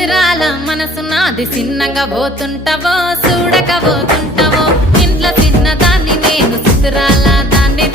చిత్రాల మనసు నాది చిన్నగా పోతుంటావో చూడక పోతుంటావో ఇంట్లో చిన్న దాన్ని నేను చిత్రాల దాన్ని